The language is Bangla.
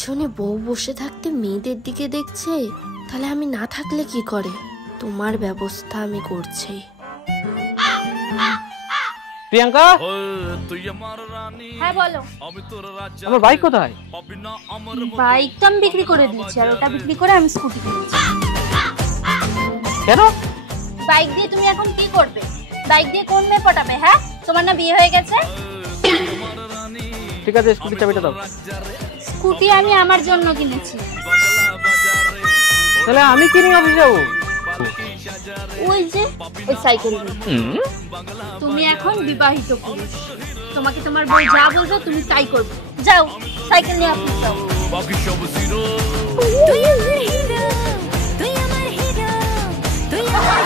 পিছনে বউ বসে থাকতে মেয়েদের দিকে দেখছে, তাহলে আমি না থাকলে কি করে? তোমার ব্যবস্থা আমি করছি। প্রিয়াঙ্কা, হ্যাঁ বলো। আমার বাইক কোথায়? বাইক তো আমি বিক্রি করে দিয়েছি, আর ওটা বিক্রি করে আমি স্কুটি কিনেছি। কেন? বাইক দিয়ে তুমি এখন কি করবে? বাইক দিয়ে কোন মেয়ে পটাবে? হ্যাঁ, তোমার না বিয়ে হয়ে গেছে? ঠিক আছে, স্কুটির চাবিটা দাও। স্কুটি আমি আমার জন্য কিনেছি। তাহলে আমি কি নিয়ে অফিসে যাবো? ওই যে ওই সাইকেল নিয়ে। তুমি এখন বিবাহিত পুরুষ, তোমাকে তোমার বউ যা বলবে তুমি তাই করবে। যাও, সাইকেল নিয়ে অফিস যাও। তুই আমার হিরো, তুই আমার হিরো, তুই আমার